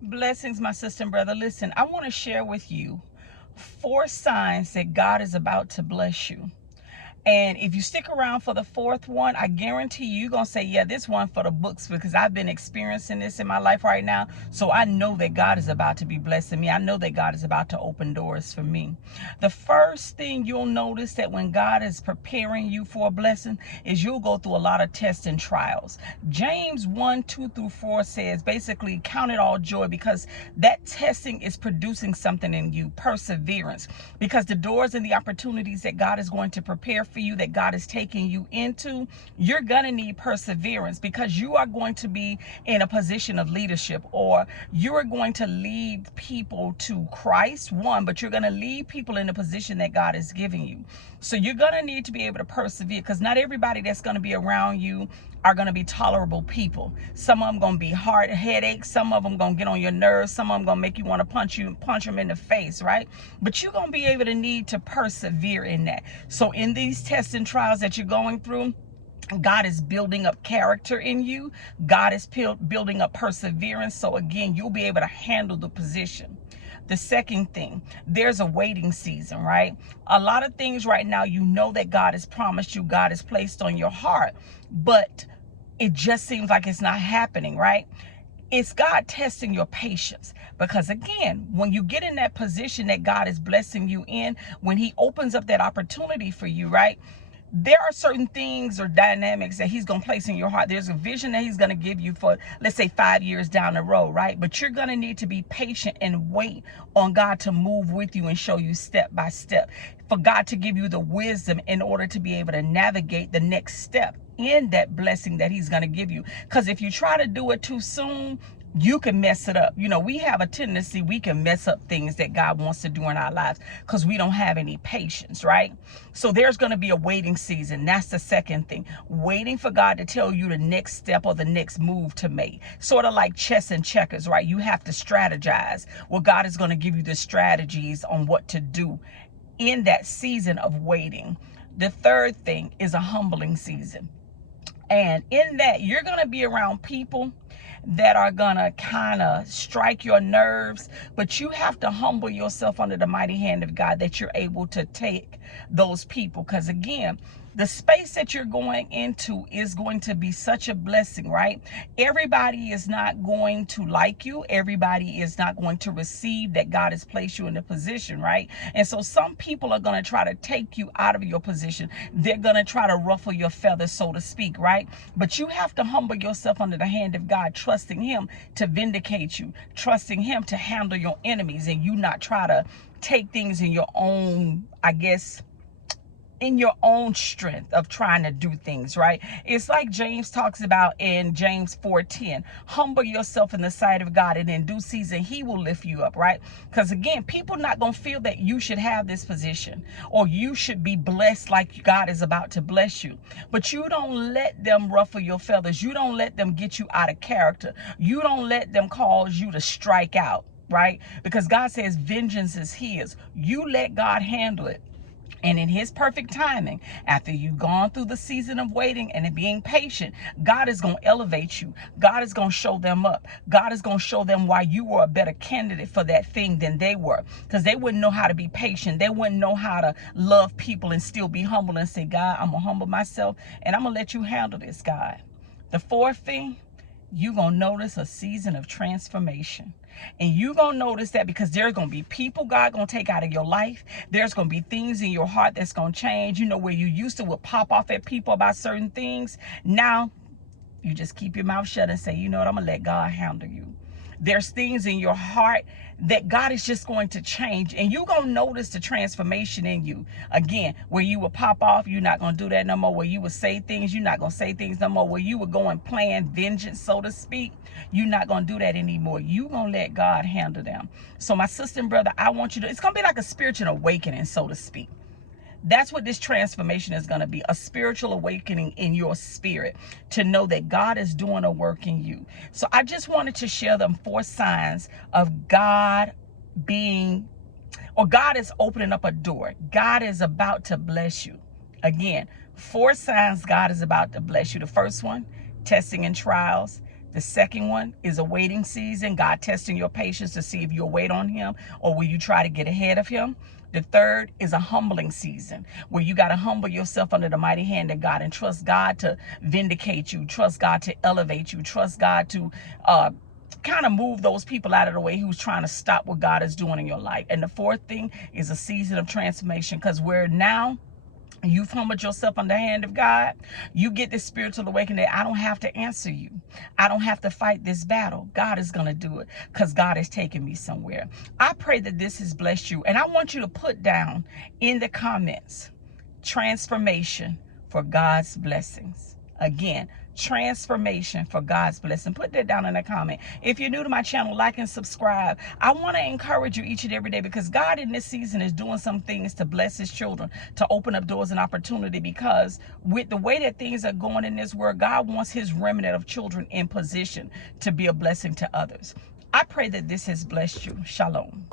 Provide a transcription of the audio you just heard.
Blessings, my sister and brother. Listen, I want to share with you 4 signs that God is about to bless you. And if you stick around for the fourth one, I guarantee you're going to say, yeah, this one for the books, because I've been experiencing this in my life right now. So I know that God is about to be blessing me. I know that God is about to open doors for me. The first thing you'll notice that when God is preparing you for a blessing is you'll go through a lot of tests and trials. James 1:2-4 says, basically, count it all joy, because that testing is producing something in you, perseverance, because the doors and the opportunities that God is going to prepare for you, that God is taking you into, you're gonna need perseverance, because you are going to be in a position of leadership, or you are going to lead people to Christ, one, but you're gonna lead people in a position that God is giving you. So you're gonna need to be able to persevere, because not everybody that's gonna be around you are going to be tolerable people. Some of them going to be hard headaches. Some of them going to get on your nerves. Some of them going to make you want to punch them in the face, right? But you're going to be able to need to persevere in that. So in these tests and trials that you're going through, God is building up character in you. God is building up perseverance. So again, you'll be able to handle the position. The second thing, there's a waiting season, right? A lot of things right now, you know that God has promised you, God has placed on your heart, but it just seems like it's not happening, right? It's God testing your patience, because again, when you get in that position that God is blessing you in, when he opens up that opportunity for you, right? There are certain things or dynamics that he's going to place in your heart. There's a vision that he's going to give you for, let's say, 5 years down the road, right? But you're going to need to be patient and wait on God to move with you and show you step by step, for God to give you the wisdom in order to be able to navigate the next step in that blessing that he's going to give you. Because if you try to do it too soon, you can mess it up. You know, we have a tendency, we can mess up things that God wants to do in our lives because we don't have any patience, right? So there's going to be a waiting season. That's the second thing. Waiting for God to tell you the next step or the next move to make. Sort of like chess and checkers, right? You have to strategize. Well, God is going to give you the strategies on what to do in that season of waiting. The third thing is a humbling season. And in that, you're going to be around people that are going to kind of strike your nerves, but you have to humble yourself under the mighty hand of God, that you're able to take those people. Because again, the space that you're going into is going to be such a blessing, right? Everybody is not going to like you. Everybody is not going to receive that God has placed you in a position, right? And so some people are going to try to take you out of your position. They're going to try to ruffle your feathers, so to speak, right? But you have to humble yourself under the hand of God, trusting him to vindicate you, trusting him to handle your enemies, and you not try to take things in your own, I guess, in your own strength of trying to do things, right? It's like James talks about in James 4:10. Humble yourself in the sight of God, and in due season he will lift you up, right? Because again, people not going to feel that you should have this position or you should be blessed like God is about to bless you. But you don't let them ruffle your feathers. You don't let them get you out of character. You don't let them cause you to strike out, right? Because God says vengeance is his. You let God handle it. And in his perfect timing, after you've gone through the season of waiting and being patient, God is going to elevate you. God is going to show them up. God is going to show them why you were a better candidate for that thing than they were. Because they wouldn't know how to be patient. They wouldn't know how to love people and still be humble and say, God, I'm going to humble myself and I'm going to let you handle this, God. The fourth thing, you're going to notice a season of transformation. And you're going to notice that because there's going to be people God going to take out of your life. There's going to be things in your heart that's going to change. You know, where you used to would pop off at people about certain things. Now, you just keep your mouth shut and say, you know what, I'm going to let God handle you. There's things in your heart that God is just going to change, and you're going to notice the transformation in you. Again, where you will pop off, you're not going to do that no more. Where you would say things, you're not going to say things no more. Where you would go and plan vengeance, so to speak, you're not going to do that anymore. You're going to let God handle them. So my sister and brother, I want you to, it's going to be like a spiritual awakening, so to speak. That's what this transformation is going to be, a spiritual awakening in your spirit to know that God is doing a work in you. So I just wanted to share them 4 signs of God being, or God is opening up a door. God is about to bless you. Again, 4 signs God is about to bless you. The first one, testing and trials. The second one is a waiting season, God testing your patience to see if you'll wait on him or will you try to get ahead of him. The third is a humbling season where you got to humble yourself under the mighty hand of God and trust God to vindicate you, trust God to elevate you, trust God to kind of move those people out of the way who's trying to stop what God is doing in your life. And the fourth thing is a season of transformation, because where now you've humbled yourself on the hand of God, you get this spiritual awakening that I don't have to answer you. I don't have to fight this battle. God is going to do it because God has taken me somewhere. I pray that this has blessed you. And I want you to put down in the comments, transformation for God's blessings. Again, transformation for God's blessing. Put that down in a comment. If you're new to my channel, like and subscribe. I want to encourage you each and every day, because God in this season is doing some things to bless his children, to open up doors and opportunity, because with the way that things are going in this world, God wants his remnant of children in position to be a blessing to others. I pray that this has blessed you. Shalom.